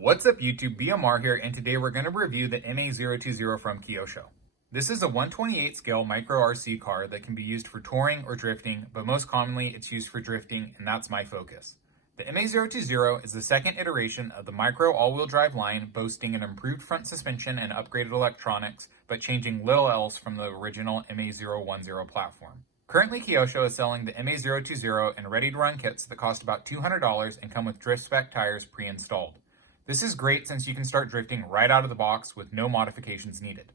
What's up YouTube, BMR here, and today we're going to review the MA-020 from Kyosho. This is a 128 scale micro RC car that can be used for touring or drifting, but most commonly it's used for drifting, and that's my focus. The MA-020 is the second iteration of the micro all-wheel drive line, boasting an improved front suspension and upgraded electronics, but changing little else from the original MA-010 platform. Currently, Kyosho is selling the MA-020 in ready-to-run kits that cost about $200 and come with drift spec tires pre-installed. This is great since you can start drifting right out of the box with no modifications needed.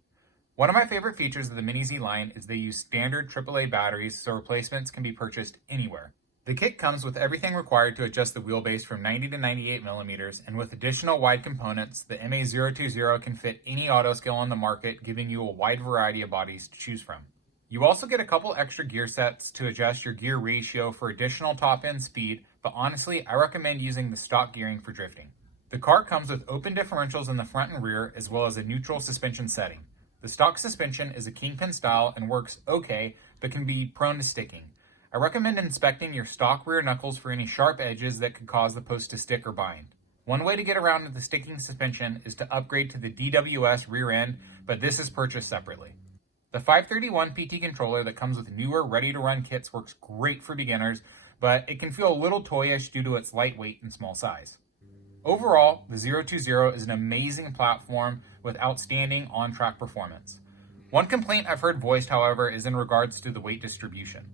One of my favorite features of the Mini Z line is they use standard AAA batteries, so replacements can be purchased anywhere. The kit comes with everything required to adjust the wheelbase from 90 to 98 millimeters, and with additional wide components, the MA-020 can fit any auto scale on the market, giving you a wide variety of bodies to choose from. You also get a couple extra gear sets to adjust your gear ratio for additional top-end speed, but honestly, I recommend using the stock gearing for drifting. The car comes with open differentials in the front and rear, as well as a neutral suspension setting. The stock suspension is a kingpin style and works okay, but can be prone to sticking. I recommend inspecting your stock rear knuckles for any sharp edges that could cause the post to stick or bind. One way to get around the sticking suspension is to upgrade to the DWS rear end, but this is purchased separately. The 531 PT controller that comes with newer ready-to-run kits works great for beginners, but it can feel a little toyish due to its lightweight and small size. Overall, the 020 is an amazing platform with outstanding on-track performance. One complaint I've heard voiced, however, is in regards to the weight distribution.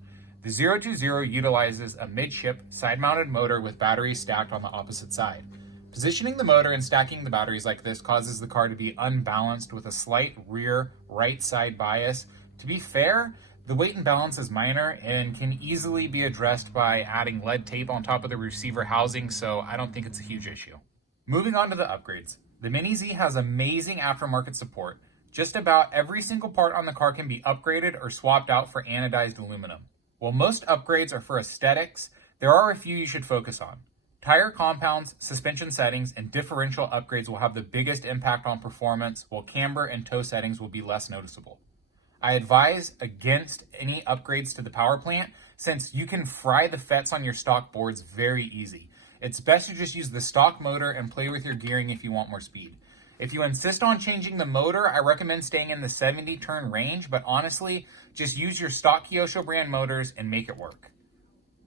The 020 utilizes a midship, side-mounted motor with batteries stacked on the opposite side. Positioning the motor and stacking the batteries like this causes the car to be unbalanced with a slight rear right side bias. To be fair, the weight imbalance is minor and can easily be addressed by adding lead tape on top of the receiver housing, so I don't think it's a huge issue. Moving on to the upgrades. The Mini Z has amazing aftermarket support. Just about every single part on the car can be upgraded or swapped out for anodized aluminum. While most upgrades are for aesthetics, there are a few you should focus on. Tire compounds, suspension settings, and differential upgrades will have the biggest impact on performance, while camber and toe settings will be less noticeable. I advise against any upgrades to the Powerplant since you can fry the FETs on your stock boards very easy. It's best to just use the stock motor and play with your gearing if you want more speed. If you insist on changing the motor, I recommend staying in the 70 turn range, but honestly, just use your stock Kyosho brand motors and make it work.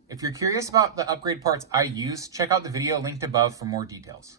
If you're curious about the upgrade parts I use, check out the video linked above for more details.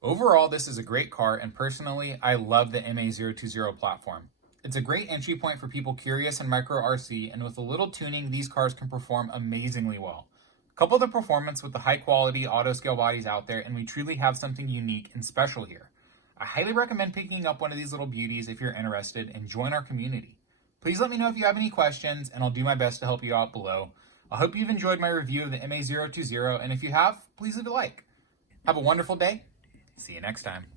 Overall, this is a great car, and personally, I love the MA-020 platform. It's a great entry point for people curious in micro RC, and with a little tuning, these cars can perform amazingly well. Couple the performance with the high quality auto scale bodies out there, and we truly have something unique and special here. I highly recommend picking up one of these little beauties if you're interested and join our community. Please let me know if you have any questions, and I'll do my best to help you out below. I hope you've enjoyed my review of the MA-020, and if you have, please leave a like. Have a wonderful day. See you next time.